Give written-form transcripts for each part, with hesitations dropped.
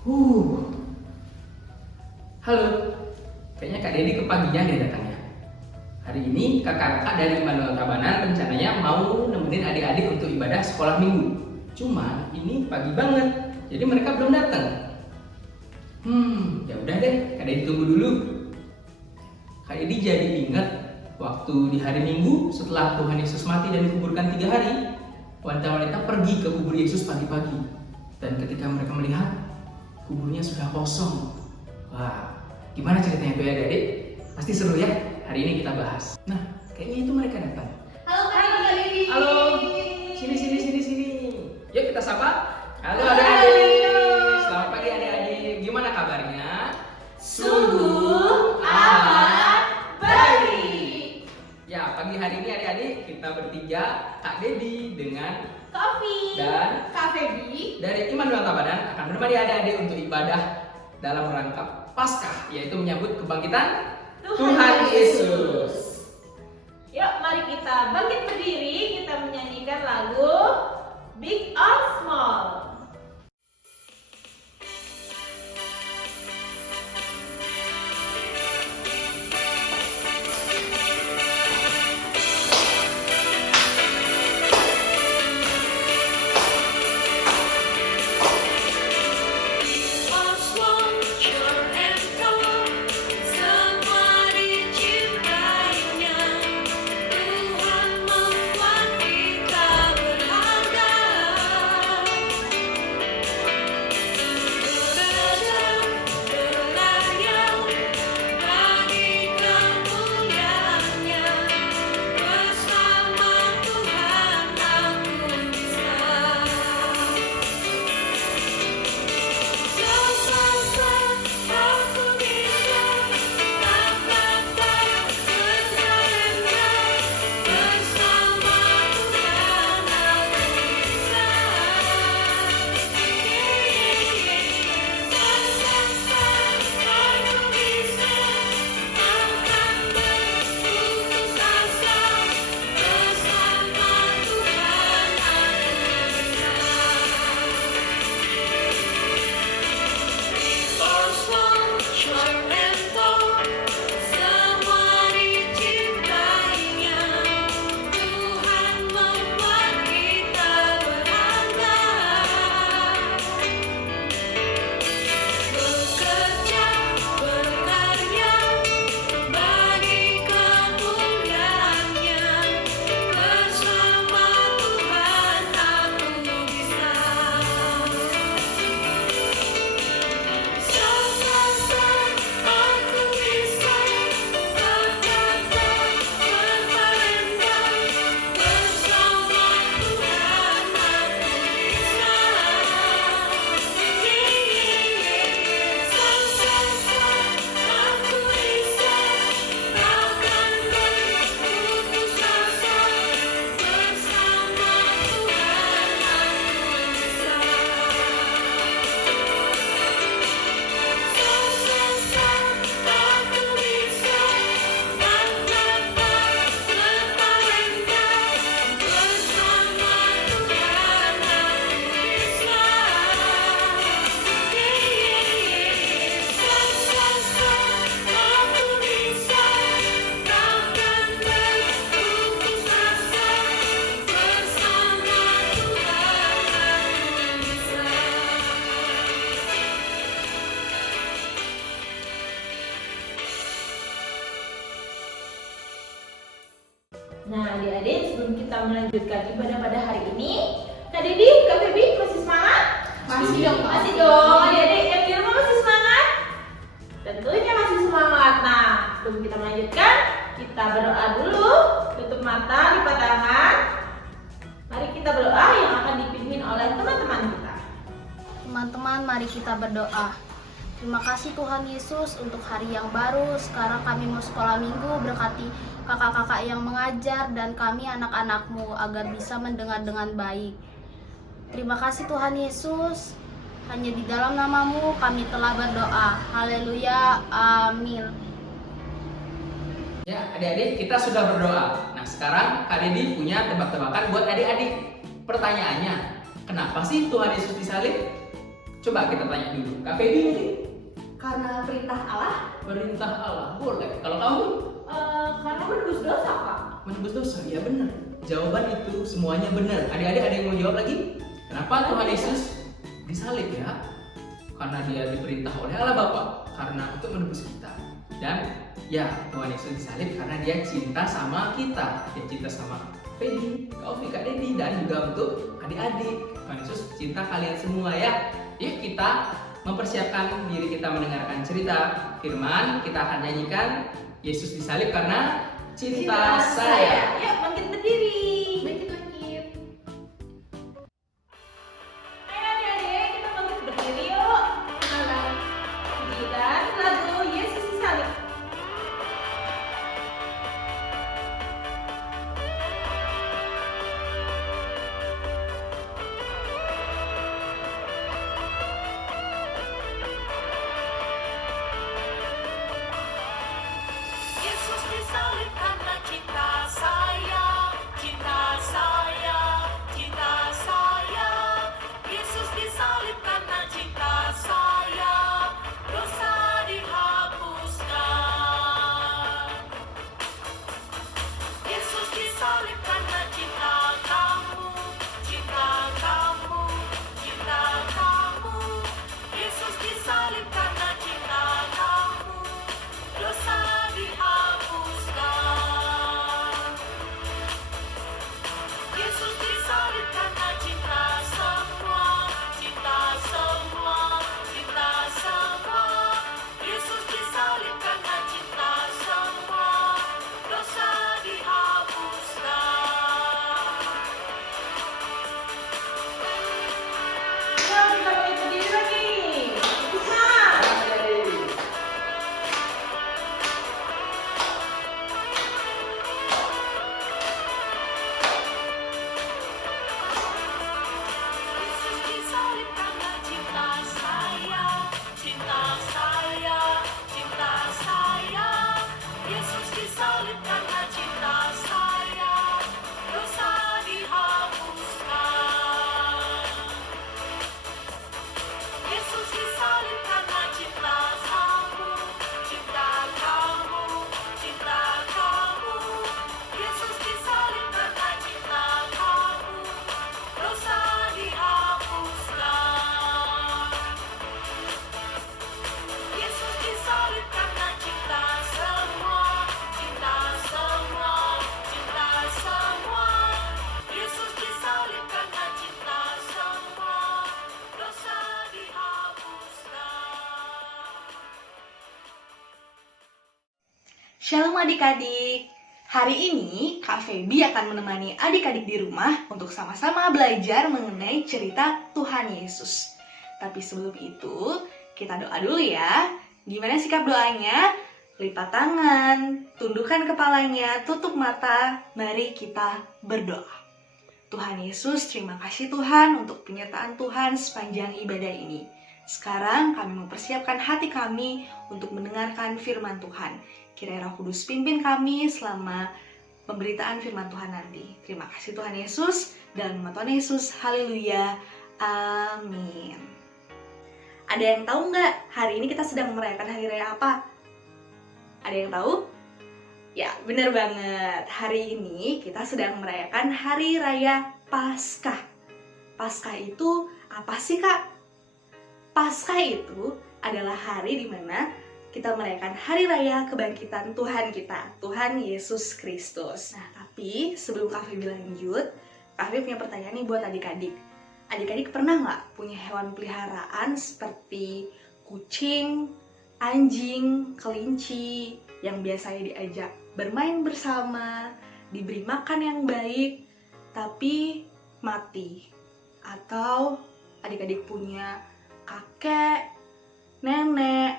Huh. Halo, kayaknya Kak Dedi kepagian deh datangnya. Hari ini kakak-kakak dari Immanuel Tabanan rencananya mau nemenin adik-adik untuk ibadah sekolah minggu. Cuma ini pagi banget, jadi mereka belum datang. Ya udah deh, Kak Dedi tunggu dulu. Kak Dedi jadi ingat waktu di hari Minggu setelah Tuhan Yesus mati dan dikuburkan 3 hari, wanita-wanita pergi ke kubur Yesus pagi-pagi. Dan ketika mereka melihat, kuburnya sudah kosong. Wah, gimana ceritanya tuh ya adik-adik? Pasti seru ya, hari ini kita bahas. Nah, kayaknya itu mereka datang. Halo Kak Dedi. Halo, sini. Yuk kita sapa. Halo Halo, adik-adik. Selamat pagi adik-adik. Gimana kabarnya? Sungguh amat baik. Ya, pagi hari ini adik-adik kita bertiga, Kak Dedi dengan Kopi dan Kak Feby dari Immanuel Tabanan akan menemani adik-adik untuk ibadah dalam rangka Paskah, yaitu menyambut kebangkitan Tuhan Yesus. Yuk mari kita bangkit berdiri, kita menyanyikan lagu Big or Small. Nah adik-adik, sebelum kita melanjutkan ibadah pada hari ini, Kak Dedi, Kak Feby masih semangat? Masih dong adik-adik, yang di rumah masih semangat? Tentunya masih semangat. Nah sebelum kita melanjutkan, kita berdoa dulu. Tutup mata, lipat tangan. Mari kita berdoa yang akan dipimpin oleh teman-teman kita. Teman-teman, mari kita berdoa. Terima kasih Tuhan Yesus untuk hari yang baru. Sekarang kami mau sekolah minggu, berkati kakak-kakak yang mengajar dan kami anak-anak-Mu agar bisa mendengar dengan baik. Terima kasih Tuhan Yesus. Hanya di dalam nama-Mu kami telah berdoa. Haleluya. Amin. Ya, adik-adik kita sudah berdoa. Nah, sekarang Kak Dedi punya tebak-tebakan buat adik-adik. Pertanyaannya, kenapa sih Tuhan Yesus disalib? Coba kita tanya dulu. Kak Feby mungkin? Karena perintah Allah. Perintah Allah, boleh. Kalau kamu? Karena menebus dosa, Kak. Menebus dosa, ya benar. Jawaban itu semuanya benar. Adik-adik ada yang mau jawab lagi? Kenapa Tuhan Yesus disalib ya? Karena dia diperintah oleh Allah Bapa, karena untuk menebus kita. Dan ya Tuhan Yesus disalib karena dia cinta sama kita. Dia cinta sama Feby, Kak Ovi, Kak Dedi, dan juga untuk adik-adik. Tuhan Yesus cinta kalian semua ya. Yuk kita mempersiapkan diri kita mendengarkan cerita firman. Kita akan nyanyikan Yesus disalib karena cinta saya. Yuk bangkit berdiri. Ayo adik-adik, kita bangkit berdiri yuk. Mengenang pujian lagu Yesus disalib. Yesus disalib karena cinta saya, cinta saya, cinta saya. Yesus disalib karena cinta saya, dosa dihapuskan. Yesus disalib karena cinta kamu, cinta kamu, cinta kamu. Yesus disalib karena cinta kamu, dosa dihapuskan. Yesus disalib karena cinta semua, cinta semua, cinta semua. Yesus disalib karena cinta semua, dosa dihapuskan. Yuk kita bangkit berdiri lagi. Semangat. Yesus disalib karena cinta saya, cinta saya, cinta saya. Yesus disalib karena cinta saya, dosa dihapuskan. Yesus disalib karena cinta kamu, cinta kamu, cinta kamu. Yesus disalib karena cinta kamu, dosa dihapuskan. Yesus disalib karena cinta semua, cinta semua, cinta semua. Yesus disalib karena cinta semua, dosa dihapuskan. Shalom adik-adik. Hari ini Kak Feby akan menemani adik-adik di rumah untuk sama-sama belajar mengenai cerita Tuhan Yesus. Tapi sebelum itu, kita doa dulu ya. Gimana sikap doanya? Lipat tangan, tundukkan kepalanya, tutup mata. Mari kita berdoa. Tuhan Yesus, terima kasih Tuhan untuk penyertaan Tuhan sepanjang ibadah ini. Sekarang kami mempersiapkan hati kami untuk mendengarkan firman Tuhan. Kiranya Roh Kudus pimpin kami selama pemberitaan firman Tuhan nanti. Terima kasih Tuhan Yesus, dalam nama Tuhan Yesus, haleluya, amin. Ada yang tahu nggak hari ini kita sedang merayakan hari raya apa? Ada yang tahu? Ya, benar banget. Hari ini kita sedang merayakan hari raya Paskah. Paskah itu apa sih, Kak? Paskah itu adalah hari di mana kita merayakan hari raya kebangkitan Tuhan kita, Tuhan Yesus Kristus. Nah, tapi sebelum Kak Feby lanjut, Kak Feby punya pertanyaan nih buat adik-adik. Adik-adik pernah nggak punya hewan peliharaan seperti kucing, anjing, kelinci yang biasanya diajak bermain bersama, diberi makan yang baik, tapi mati? Atau adik-adik punya kakek, nenek,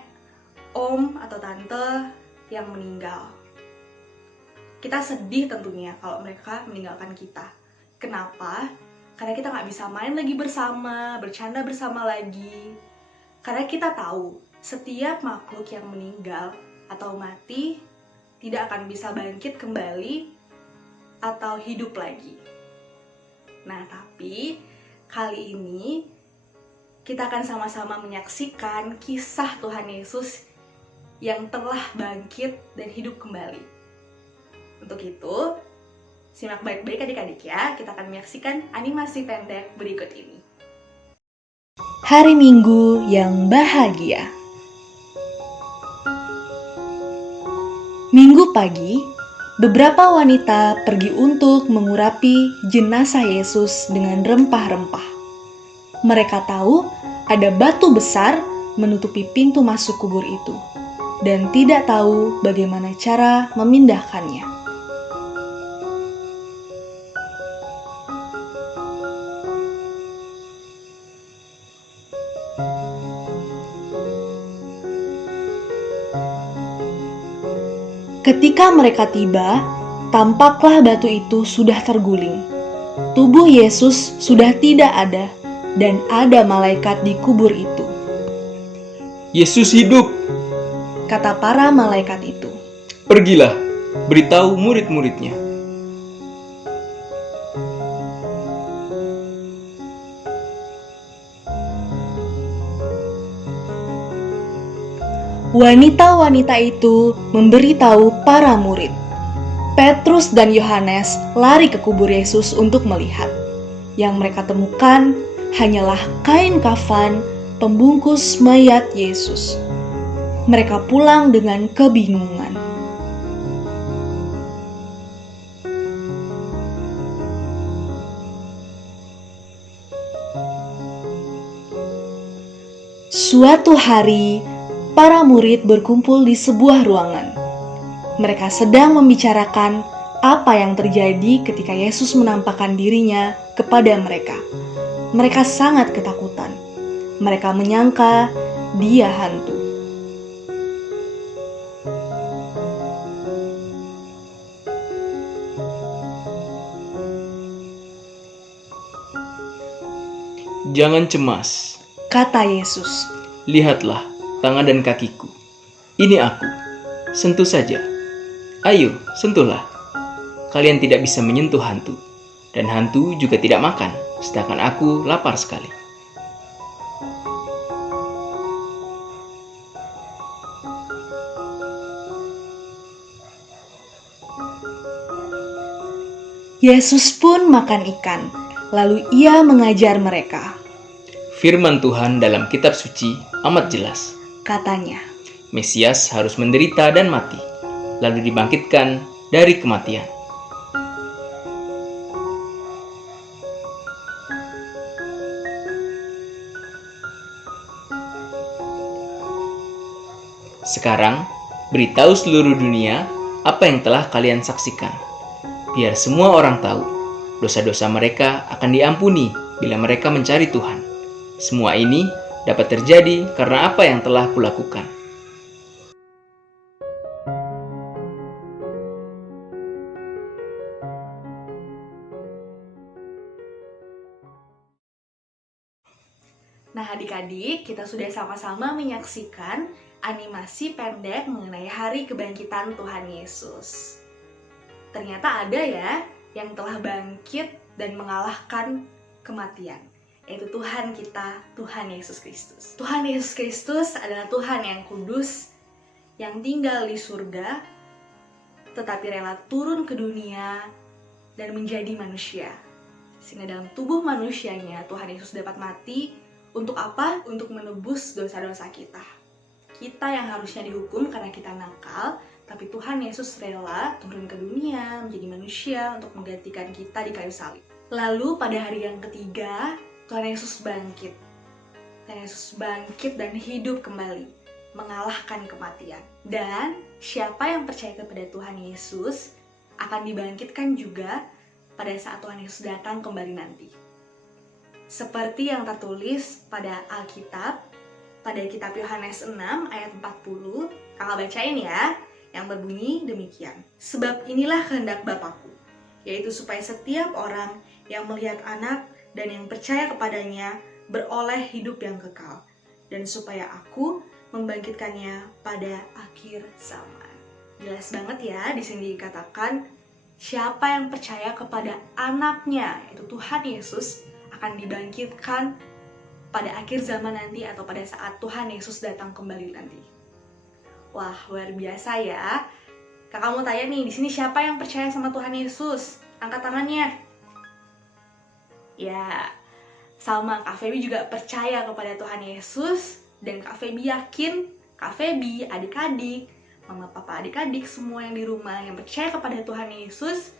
om atau tante yang meninggal? Kita sedih tentunya kalau mereka meninggalkan kita. Kenapa? Karena kita nggak bisa main lagi bersama, bercanda bersama lagi. Karena kita tahu setiap makhluk yang meninggal atau mati tidak akan bisa bangkit kembali atau hidup lagi. Nah, tapi kali ini kita akan sama-sama menyaksikan kisah Tuhan Yesus yang telah bangkit dan hidup kembali. Untuk itu, simak baik-baik adik-adik ya, kita akan menyaksikan animasi pendek berikut ini. Hari Minggu yang bahagia. Minggu pagi, beberapa wanita pergi untuk mengurapi jenazah Yesus dengan rempah-rempah. Mereka tahu ada batu besar menutupi pintu masuk kubur itu, dan tidak tahu bagaimana cara memindahkannya. Ketika mereka tiba, tampaklah batu itu sudah terguling. Tubuh Yesus sudah tidak ada, dan ada malaikat di kubur itu. Yesus hidup. Kata para malaikat itu. Pergilah, beritahu murid-muridnya. Wanita-wanita itu memberitahu para murid. Petrus dan Yohanes lari ke kubur Yesus untuk melihat. Yang mereka temukan hanyalah kain kafan pembungkus mayat Yesus. Mereka pulang dengan kebingungan. Suatu hari, para murid berkumpul di sebuah ruangan. Mereka sedang membicarakan apa yang terjadi ketika Yesus menampakkan dirinya kepada mereka. Mereka sangat ketakutan. Mereka menyangka dia hantu. Jangan cemas, Kata Yesus. lihatlah tangan dan kakiku. Ini aku. Sentuh saja. Ayo, sentuhlah. Kalian tidak bisa menyentuh hantu. Dan hantu juga tidak makan, sedangkan aku lapar sekali. Yesus pun makan ikan, lalu ia mengajar mereka. Firman Tuhan dalam kitab suci amat jelas. Katanya, Mesias harus menderita dan mati, lalu dibangkitkan dari kematian. Sekarang, beritahu seluruh dunia apa yang telah kalian saksikan. Biar semua orang tahu, dosa-dosa mereka akan diampuni bila mereka mencari Tuhan. Semua ini dapat terjadi karena apa yang telah kulakukan. Nah adik-adik, kita sudah sama-sama menyaksikan animasi pendek mengenai hari kebangkitan Tuhan Yesus. Ternyata ada ya yang telah bangkit dan mengalahkan kematian, yaitu Tuhan kita, Tuhan Yesus Kristus. Tuhan Yesus Kristus adalah Tuhan yang kudus, yang tinggal di surga, tetapi rela turun ke dunia dan menjadi manusia. Sehingga dalam tubuh manusianya Tuhan Yesus dapat mati. Untuk apa? Untuk menebus dosa-dosa kita. Kita yang harusnya dihukum karena kita nakal, tapi Tuhan Yesus rela turun ke dunia, menjadi manusia untuk menggantikan kita di kayu salib. Lalu pada hari yang ketiga, Tuhan Yesus bangkit. Tuhan Yesus bangkit dan hidup kembali, mengalahkan kematian. Dan siapa yang percaya kepada Tuhan Yesus akan dibangkitkan juga pada saat Tuhan Yesus datang kembali nanti. Seperti yang tertulis pada Alkitab, pada kitab Yohanes 6 ayat 40, kakak bacain ya, yang berbunyi demikian. Sebab inilah kehendak Bapakku, yaitu supaya setiap orang yang melihat anak dan yang percaya kepadanya beroleh hidup yang kekal, dan supaya aku membangkitkannya pada akhir zaman. Jelas banget ya, di sini dikatakan siapa yang percaya kepada anaknya, yaitu Tuhan Yesus, akan dibangkitkan pada akhir zaman nanti atau pada saat Tuhan Yesus datang kembali nanti. Wah, luar biasa ya. Kakak mau tanya nih, di sini siapa yang percaya sama Tuhan Yesus? Angkat tangannya. Ya, sama Kak Feby juga percaya kepada Tuhan Yesus. Dan Kak Feby yakin, Kak Feby, adik-adik, mama papa adik-adik, semua yang di rumah yang percaya kepada Tuhan Yesus,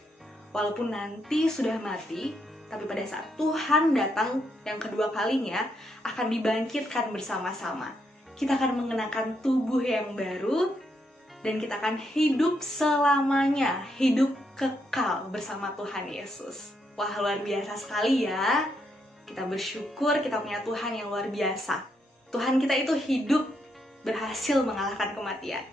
walaupun nanti sudah mati, tapi pada saat Tuhan datang yang kedua kalinya, akan dibangkitkan bersama-sama. Kita akan mengenakan tubuh yang baru, dan kita akan hidup selamanya, hidup kekal bersama Tuhan Yesus. Wah, luar biasa sekali ya. Kita bersyukur kita punya Tuhan yang luar biasa. Tuhan kita itu hidup, berhasil mengalahkan kematian.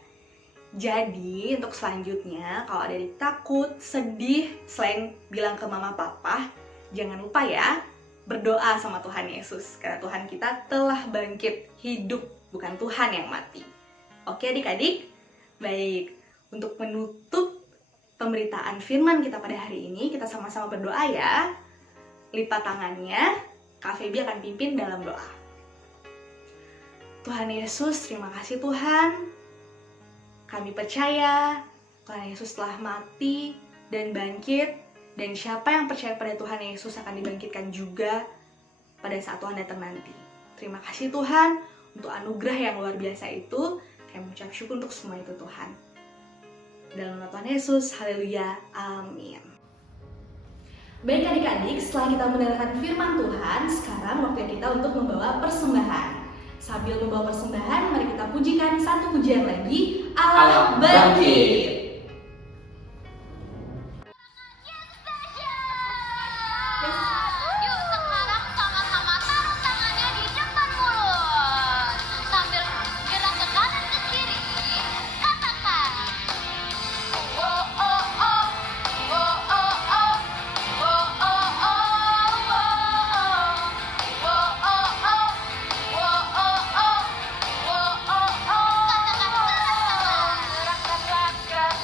Jadi, untuk selanjutnya, kalau ada yang takut, sedih, selain bilang ke mama papa, jangan lupa ya, berdoa sama Tuhan Yesus. Karena Tuhan kita telah bangkit, hidup, bukan Tuhan yang mati. Oke adik-adik? Baik, untuk menutup pemberitaan firman kita pada hari ini, kita sama-sama berdoa ya. Lipat tangannya, Kak Feby akan pimpin dalam doa. Tuhan Yesus, terima kasih Tuhan. Kami percaya Tuhan Yesus telah mati dan bangkit, dan siapa yang percaya pada Tuhan Yesus akan dibangkitkan juga pada saat Tuhan datang nanti. Terima kasih Tuhan untuk anugerah yang luar biasa itu. Kami mengucap syukur untuk semua itu Tuhan. Dalam nama Tuhan Yesus, haleluya, amin. Baik adik-adik, setelah kita mendengarkan firman Tuhan, sekarang waktunya kita untuk membawa persembahan. Sambil membawa persembahan, mari kita pujikan satu pujian lagi, Allah bangkit. Yuk sekarang sama-sama taruh tangannya di depan mulut. Sambil gerak ke kanan ke kiri, katakan. Oh oh oh, oh oh oh, oh oh oh, oh oh oh, oh oh oh, oh oh oh. Katakan sama-sama. Gerakkan langkah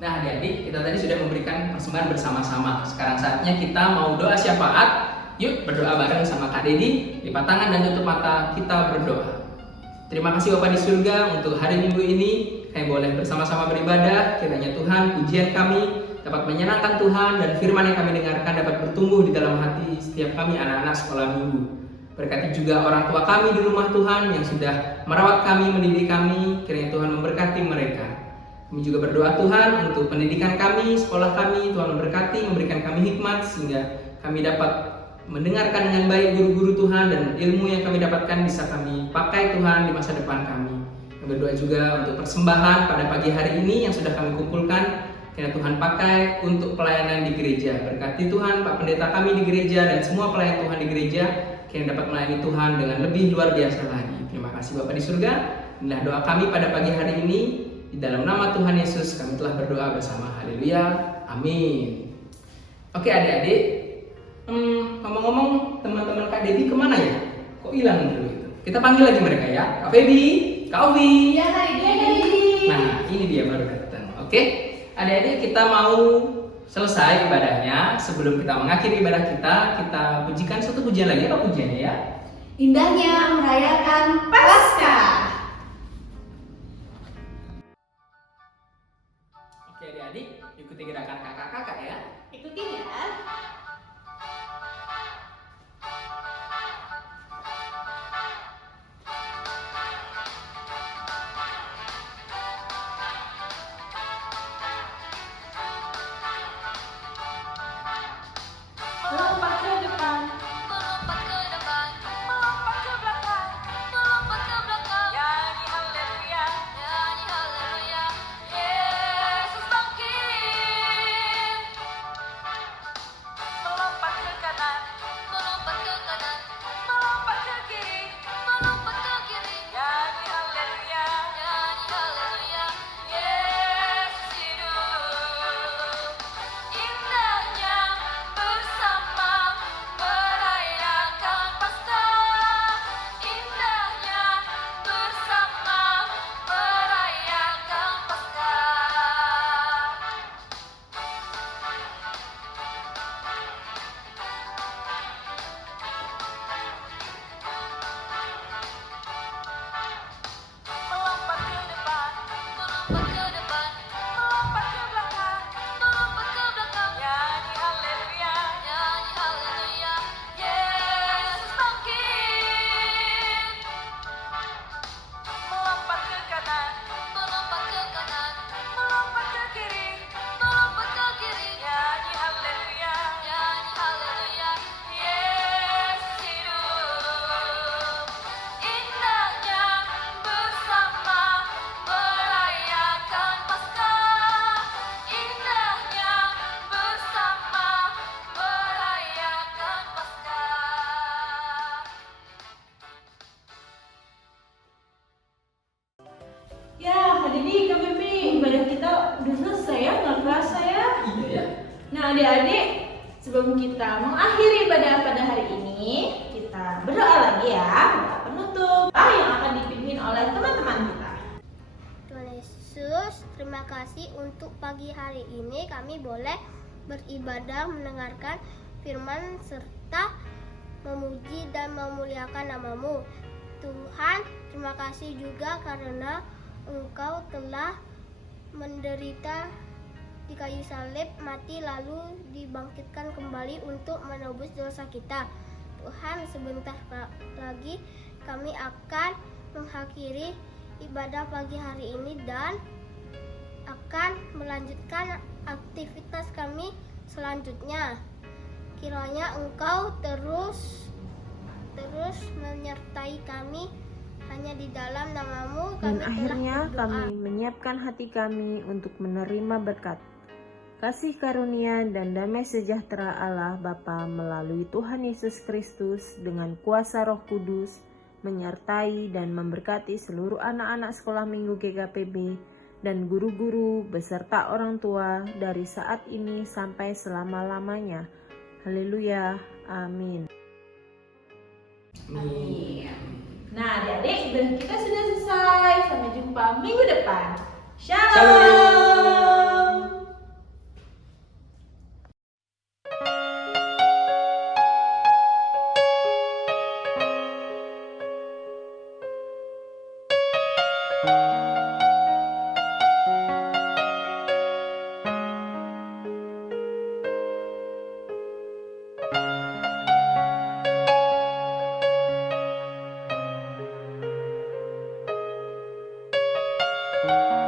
Nah adik-adik, kita tadi sudah memberikan persembahan bersama-sama. Sekarang saatnya kita mau doa syafaat. Yuk berdoa bareng sama Kak Dedi. Lipat tangan dan tutup mata, kita berdoa. Terima kasih Bapa di surga untuk hari Minggu ini. Kami boleh bersama-sama beribadah. Kiranya Tuhan, pujian kami dapat menyenangkan Tuhan dan firman yang kami dengarkan dapat bertumbuh di dalam hati setiap kami anak-anak sekolah minggu. Berkati juga orang tua kami di rumah Tuhan yang sudah merawat kami, mendidik kami. Kiranya Tuhan memberkati mereka. Kami juga berdoa Tuhan untuk pendidikan kami, sekolah kami. Tuhan memberkati, memberikan kami hikmat sehingga kami dapat mendengarkan dengan baik guru-guru Tuhan dan ilmu yang kami dapatkan bisa kami pakai Tuhan di masa depan kami. Kami berdoa juga untuk persembahan pada pagi hari ini yang sudah kami kumpulkan. Kiranya Tuhan pakai untuk pelayanan di gereja. Berkati Tuhan Pak Pendeta kami di gereja dan semua pelayan Tuhan di gereja. Kiranya dapat melayani Tuhan dengan lebih luar biasa lagi. Terima kasih Bapa di surga. Inilah doa kami pada pagi hari ini. Di dalam nama Tuhan Yesus kami telah berdoa bersama. Haleluya. Amin. Oke adik-adik. Ngomong-ngomong teman-teman Kak Dedi kemana ya? Kok hilang dulu itu? Kita panggil lagi mereka ya. Kak Feby, Kak Ovi. Ya Kak Dedi. Nah ini dia baru datang. Oke. Adik-adik kita mau selesai ibadahnya. Sebelum kita mengakhiri ibadah kita pujikan satu pujian lagi. Apa pujiannya ya? Indahnya merayakan Paskah. Oke adik-adik, ikuti gerakan kakak-kakak ya. Ikutin ya. Melompat ke depan. Melompat ke depan, melompat ke belakang, melompat ke belakang. Nyanyi haleluya, nyanyi haleluya. Yesus bangkit. Melompat ke kanan, melompat ke kanan, melompat ke kiri, melompat ke kiri. Nyanyi haleluya, nyanyi haleluya. Yesus hidup. Indahnya bersama merayakan Paskah. Indahnya bersama merayakan Paskah. Melompat ke depan, melompat ke depan, melompat ke belakang, melompat ke belakang. Nyanyi haleluya, nyanyi haleluya. Yesus bangkit. Melompat ke kanan, melompat ke kanan, melompat ke kiri, melompat ke kiri. Nyanyi haleluya, nyanyi haleluya. Yesus hidup. Indahnya bersama merayakan Paskah. Indahnya bersama merayakan Paskah. Ya Kak Dedi, Kak Feby, ibadah kita udah selesai ya, nggak kerasa ya. Iya ya. Nah adik-adik, sebelum kita mengakhiri ibadah pada hari ini, kita berdoa lagi ya, doa penutup yang akan dipimpin oleh teman-teman kita. Tuhan Yesus, terima kasih untuk pagi hari ini kami boleh beribadah, mendengarkan firman serta memuji dan memuliakan nama-Mu. Tuhan, terima kasih juga karena Engkau telah menderita di kayu salib, mati lalu dibangkitkan kembali untuk menebus dosa kita. Tuhan, sebentar lagi kami akan mengakhiri ibadah pagi hari ini dan akan melanjutkan aktivitas kami selanjutnya. Kiranya Engkau terus menyertai kami, hanya di dalam nama-Mu Dan kami akhirnya telah berdoa. kami menyiapkan hati kami untuk menerima berkat, kasih karunia dan damai sejahtera Allah Bapa melalui Tuhan Yesus Kristus dengan kuasa Roh Kudus menyertai dan memberkati seluruh anak-anak sekolah minggu GKPB dan guru-guru beserta orang tua dari saat ini sampai selama-lamanya. Haleluya. Amin. Amin. Nah adik-adik, ibadah kita sudah selesai. Sampai jumpa minggu depan. Shalom. Tuhan.